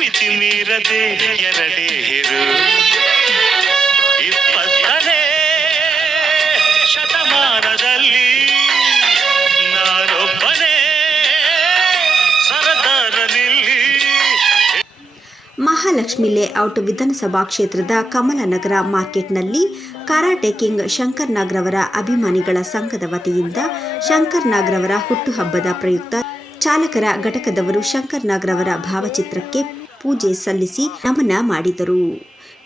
ಮಿತಿ ಮೀರದೆ ಎರಡೇ ಹಿರು 20ನೇ ಶತಮಾನದಲ್ಲಿ ನಾನೊಬ್ಬನೇ ಸರದಾರನಿಲ್ಲಿ. ಮಹಾಲಕ್ಷ್ಮಿ ಲೇಔಟ್ ವಿಧಾನಸಭಾ ಕ್ಷೇತ್ರದ ಕಮಲನಗರ ಮಾರ್ಕೆಟ್ನಲ್ಲಿ ಕರಾಟೆ ಕಿಂಗ್ ಶಂಕರ್ ನಾಗ್ರವರ ಅಭಿಮಾನಿಗಳ ಸಂಘದ ವತಿಯಿಂದ ಶಂಕರ್ ನಾಗ್ರವರ ಹುಟ್ಟುಹಬ್ಬದ ಪ್ರಯುಕ್ತ ಚಾಲಕರ ಘಟಕದವರು ಶಂಕರ್ ನಾಗ್ರವರ ಭಾವಚಿತ್ರಕ್ಕೆ ಪೂಜೆ ಸಲ್ಲಿಸಿ ನಮನ ಮಾಡಿದರು.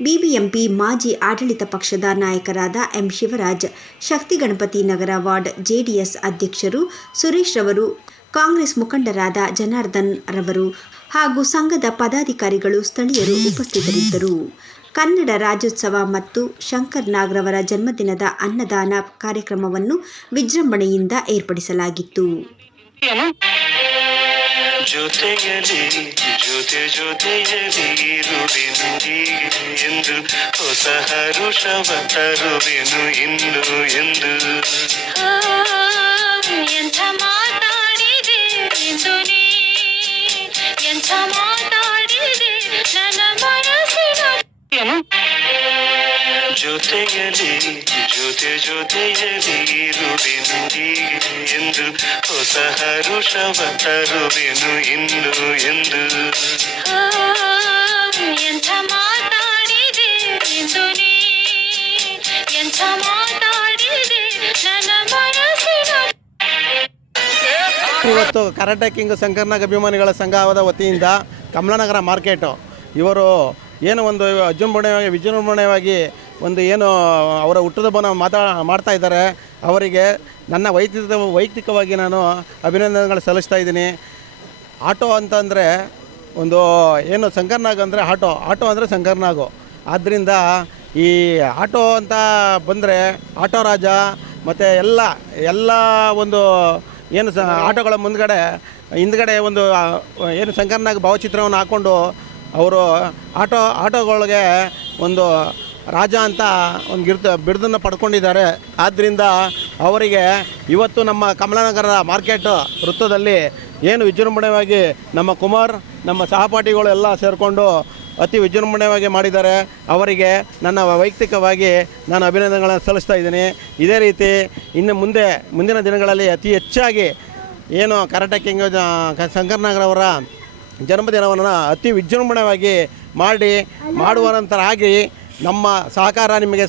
ಬಿಬಿಎಂಪಿ ಮಾಜಿ ಆಡಳಿತ ಪಕ್ಷದ ನಾಯಕರಾದ ಎಂ ಶಿವರಾಜ್, ಶಕ್ತಿ ಗಣಪತಿ ನಗರ ವಾರ್ಡ್ ಜೆಡಿಎಸ್ ಅಧ್ಯಕ್ಷರು ಸುರೇಶ್ ರವರು, ಕಾಂಗ್ರೆಸ್ ಮುಖಂಡರಾದ ಜನಾರ್ದನ್ ರವರು ಹಾಗೂ ಸಂಘದ ಪದಾಧಿಕಾರಿಗಳು ಸ್ಥಳೀಯರು ಉಪಸ್ಥಿತರಿದ್ದರು. ಕನ್ನಡ ರಾಜ್ಯೋತ್ಸವ ಮತ್ತು ಶಂಕರ್ ನಾಗ್ರವರ ಜನ್ಮದಿನದ ಅನ್ನದಾನ ಕಾರ್ಯಕ್ರಮವನ್ನು ವಿಜೃಂಭಣೆಯಿಂದ ಏರ್ಪಡಿಸಲಾಗಿತ್ತು. ಜೊತೆಯಲಿ ಜೊತೆಯಲಿ ಇರುವೆನು ಎಂದು ಹೊಸ ಹರುಷವ ತರುವೆನು ಇಂದು ಎಂದು. ಎಂಥ ಮಾತಾಡಿದೆ ಇಂದು ನೀ, ಎಂಥ ಮಾತಾಡಿದೆ ನನ್ನ ಮನಸ್ಸಿನ. ಜೊತೆಯಲಿ ಜೊತೆಯಲಿ ಇರುವೆನು ಎಂದು ಹೊಸ ಹರುಷವ ತರುವೆನು ಇಂದು ಎಂದು. ಎಂಥ ಮಾತಾಡಿದೆ ಇಂದು ನೀ, ಎಂಥ ಮಾತಾಡಿದೆ ನನ್ನ ಮನಸ್ಸಿನ. ಇವತ್ತು ಕರಾಟೆ ಕಿಂಗ್ ಶಂಕರ್ನಾಗ್ ಅಭಿಮಾನಿಗಳ ಸಂಘದ ವತಿಯಿಂದ ಕಮಲನಗರ ಮಾರ್ಕೆಟು ಇವರು ಏನು ಒಂದು ವಿಜೃಂಭಣೆಯಾಗಿ ಒಂದು ಏನು ಅವರ ಹುಟ್ಟುಹಬ್ಬನ ಮಾಡ್ತಾ ಇದ್ದಾರೆ. ಅವರಿಗೆ ನನ್ನ ವೈಯಕ್ತಿಕವಾಗಿ ನಾನು ಅಭಿನಂದನೆಗಳು ಸಲ್ಲಿಸ್ತಾ ಇದ್ದೀನಿ. ಆಟೋ ಅಂತಂದರೆ ಒಂದು ಏನು ಶಂಕರ್ನಾಗ್ ಅಂದರೆ ಆಟೋ ಅಂದರೆ ಶಂಕರ್ನಾಗು. ಆದ್ದರಿಂದ ಈ ಆಟೋ ಅಂತ ಬಂದರೆ ಆಟೋ ರಾಜ ಮತ್ತು ಎಲ್ಲ ಒಂದು ಏನು ಆಟೋಗಳ ಹಿಂದ್ಗಡೆ ಒಂದು ಏನು ಶಂಕರ್ನಾಗ್ ಭಾವಚಿತ್ರವನ್ನು ಹಾಕ್ಕೊಂಡು ಅವರು ಆಟೋಗಳಿಗೆ ಒಂದು ರಾಜ ಅಂತ ಒಂದು ಬಿರುದನ್ನು ಪಡ್ಕೊಂಡಿದ್ದಾರೆ. ಆದ್ದರಿಂದ ಅವರಿಗೆ ಇವತ್ತು ನಮ್ಮ ಕಮಲನಗರ ಮಾರ್ಕೆಟ್ ವೃತ್ತದಲ್ಲಿ ಏನು ವಿಜೃಂಭಣೆಯಾಗಿ ನಮ್ಮ ಕುಮಾರ್, ನಮ್ಮ ಸಹಪಾಠಿಗಳು ಎಲ್ಲ ಸೇರಿಕೊಂಡು ಅತಿ ವಿಜೃಂಭಣೆಯಾಗಿ ಮಾಡಿದ್ದಾರೆ. ಅವರಿಗೆ ನನ್ನ ವೈಯಕ್ತಿಕವಾಗಿ ನಾನು ಅಭಿನಂದನೆಗಳನ್ನು ಸಲ್ಲಿಸ್ತಾ ಇದ್ದೀನಿ. ಇದೇ ರೀತಿ ಇನ್ನು ಮುಂದಿನ ದಿನಗಳಲ್ಲಿ ಅತಿ ಹೆಚ್ಚಾಗಿ ಏನು ಕರಾಟೆ ಕಿಂಗ್ ಶಂಕರ್ ನಾಗ್ರವರ ಜನ್ಮದಿನವನ್ನು ಅತಿ ವಿಜೃಂಭಣೆಯಾಗಿ ಮಾಡುವ ನಂತರ ಆಗಿ ನಮ್ಮ ಸಹಕಾರ ನಿಮಗೆ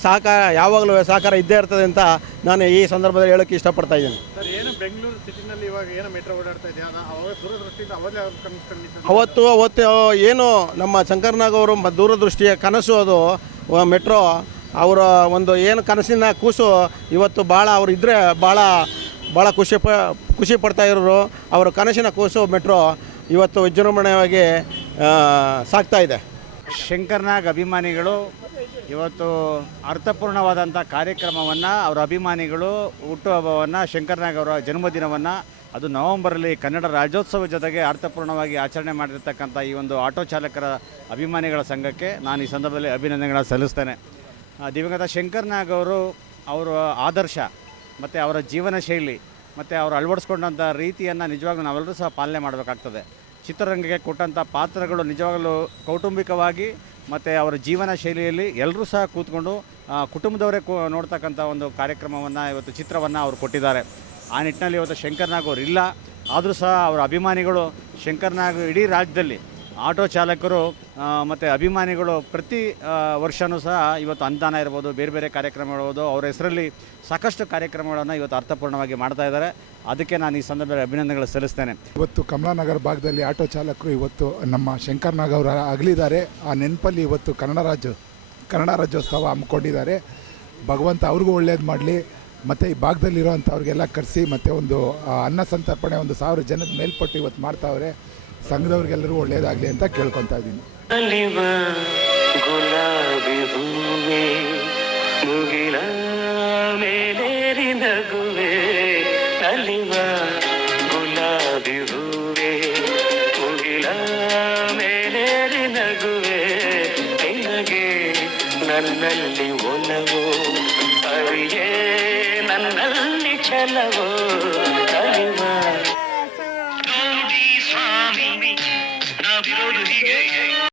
ಯಾವಾಗಲೂ ಸಹಕಾರ ಇದ್ದೇ ಇರ್ತದೆ ಅಂತ ನಾನು ಈ ಸಂದರ್ಭದಲ್ಲಿ ಹೇಳೋಕ್ಕೆ ಇಷ್ಟಪಡ್ತಾ ಇದ್ದೀನಿ. ಬೆಂಗಳೂರು ಸಿಟಿನಲ್ಲಿ ಇವಾಗ ಏನು ಮೆಟ್ರೋ ಓಡಾಡ್ತಾ ಇದೆ, ಅವತ್ತು ಏನು ನಮ್ಮ ಶಂಕರ್ನಾಗ್ ಅವರು ದೂರದೃಷ್ಟಿಯ ಕನಸು ಅದು ಮೆಟ್ರೋ. ಅವರ ಒಂದು ಏನು ಕನಸಿನ ಕೂಸು ಇವತ್ತು ಅವರು ಇದ್ದರೆ ಭಾಳ ಖುಷಿ ಪಡ್ತಾ ಇರೋರು. ಅವರ ಕನಸಿನ ಕೂಸು ಮೆಟ್ರೋ ಇವತ್ತು ವಿಜೃಂಭಣೆಯಾಗಿ ಸಾಗ್ತಾ ಇದೆ. ಶಂಕರ್ನಾಗ್ ಅಭಿಮಾನಿಗಳು ಇವತ್ತು ಅರ್ಥಪೂರ್ಣವಾದಂಥ ಕಾರ್ಯಕ್ರಮವನ್ನು ಅವರ ಅಭಿಮಾನಿಗಳು ಹುಟ್ಟುಹಬ್ಬವನ್ನು ಶಂಕರ್ನಾಗ್ ಅವರ ಜನ್ಮದಿನವನ್ನು ಅದು ನವೆಂಬರಲ್ಲಿ ಕನ್ನಡ ರಾಜ್ಯೋತ್ಸವ ಜೊತೆಗೆ ಅರ್ಥಪೂರ್ಣವಾಗಿ ಆಚರಣೆ ಮಾಡಿರ್ತಕ್ಕಂಥ ಈ ಒಂದು ಆಟೋ ಚಾಲಕರ ಅಭಿಮಾನಿಗಳ ಸಂಘಕ್ಕೆ ನಾನು ಈ ಸಂದರ್ಭದಲ್ಲಿ ಅಭಿನಂದನೆಗಳನ್ನು ಸಲ್ಲಿಸ್ತೇನೆ. ದಿವಂಗತ ಶಂಕರ್ನಾಗ್ ಅವರ ಆದರ್ಶ ಮತ್ತು ಅವರ ಜೀವನ ಶೈಲಿ ಮತ್ತು ಅವರು ಅಳವಡಿಸ್ಕೊಂಡಂಥ ರೀತಿಯನ್ನು ನಿಜವಾಗ್ಲೂ ನಾವೆಲ್ಲರೂ ಸಹ ಪಾಲನೆ ಮಾಡಬೇಕಾಗ್ತದೆ. ಚಿತ್ರರಂಗಕ್ಕೆ ಕೊಟ್ಟಂಥ ಪಾತ್ರಗಳು ನಿಜವಾಗಲೂ ಕೌಟುಂಬಿಕವಾಗಿ ಮತ್ತು ಅವರ ಜೀವನ ಶೈಲಿಯಲ್ಲಿ ಎಲ್ಲರೂ ಸಹ ಕೂತ್ಕೊಂಡು ಕುಟುಂಬದವರೇ ನೋಡ್ತಕ್ಕಂಥ ಒಂದು ಕಾರ್ಯಕ್ರಮವನ್ನು ಇವತ್ತು ಚಿತ್ರವನ್ನು ಅವರು ಕೊಟ್ಟಿದ್ದಾರೆ. ಆ ನಿಟ್ಟಿನಲ್ಲಿ ಇವತ್ತು ಶಂಕರ್ನಾಗ್ ಅವರು ಇಲ್ಲ, ಆದರೂ ಸಹ ಅವರ ಅಭಿಮಾನಿಗಳು ಶಂಕರ್ನಾಗ್ ಇಡೀ ರಾಜ್ಯದಲ್ಲಿ ಆಟೋ ಚಾಲಕರು ಮತ್ತು ಅಭಿಮಾನಿಗಳು ಪ್ರತಿ ವರ್ಷವೂ ಸಹ ಇವತ್ತು ಅನುದಾನ ಇರ್ಬೋದು, ಬೇರೆ ಬೇರೆ ಕಾರ್ಯಕ್ರಮಗಳಿರ್ಬೋದು, ಅವರ ಹೆಸರಲ್ಲಿ ಸಾಕಷ್ಟು ಕಾರ್ಯಕ್ರಮಗಳನ್ನು ಇವತ್ತು ಅರ್ಥಪೂರ್ಣವಾಗಿ ಮಾಡ್ತಾ ಇದ್ದಾರೆ. ಅದಕ್ಕೆ ನಾನು ಈ ಸಂದರ್ಭದಲ್ಲಿ ಅಭಿನಂದನೆಗಳು ಸಲ್ಲಿಸ್ತೇನೆ. ಇವತ್ತು ಕಮಲಾನಗರ ಭಾಗದಲ್ಲಿ ಆಟೋ ಚಾಲಕರು ಇವತ್ತು ನಮ್ಮ ಶಂಕರ್ನಾಗ್ ಅವರು ಅಗಲಿದ್ದಾರೆ. ಆ ನೆನಪಲ್ಲಿ ಇವತ್ತು ಕನ್ನಡ ರಾಜ್ಯೋತ್ಸವ ಹಮ್ಮಿಕೊಂಡಿದ್ದಾರೆ. ಭಗವಂತ ಅವ್ರಿಗೂ ಒಳ್ಳೇದು ಮಾಡಲಿ. ಮತ್ತು ಈ ಭಾಗದಲ್ಲಿರೋವಂಥವ್ರಿಗೆಲ್ಲ ಕರೆಸಿ ಮತ್ತು ಒಂದು ಅನ್ನ ಸಂತರ್ಪಣೆ 1000 ಜನದ ಮೇಲ್ಪಟ್ಟು ಇವತ್ತು ಮಾಡ್ತಾವ್ರೆ. ಸಂಘದವ್ರಿಗೆಲ್ಲರೂ ಒಳ್ಳೇದಾಗಲಿ ಅಂತ ಕೇಳ್ಕೊತಾ ಇದ್ದೀನಿ. ಗುಲಾಬಿ ಹೂವೆ ಮುಗಿಲ ಮೇಲೇರಿ ನಗುವೆ, ಅಲಿವ ಗುಲಾಬಿ ಹೂವೆ ಮುಗಿಲ ಮೇಲೇರಿ ನಗುವೆ, ನಿನಗೆ ನನ್ನಲ್ಲಿ ಒಲವೋ ಅರಿಯೇ ನನ್ನಲ್ಲಿ ಛಲವೋ, ಅಲಿವ ನೋಡಿ ಸ್ವಾಮಿ ನಾವಿರೋದು ಹೀಗೆ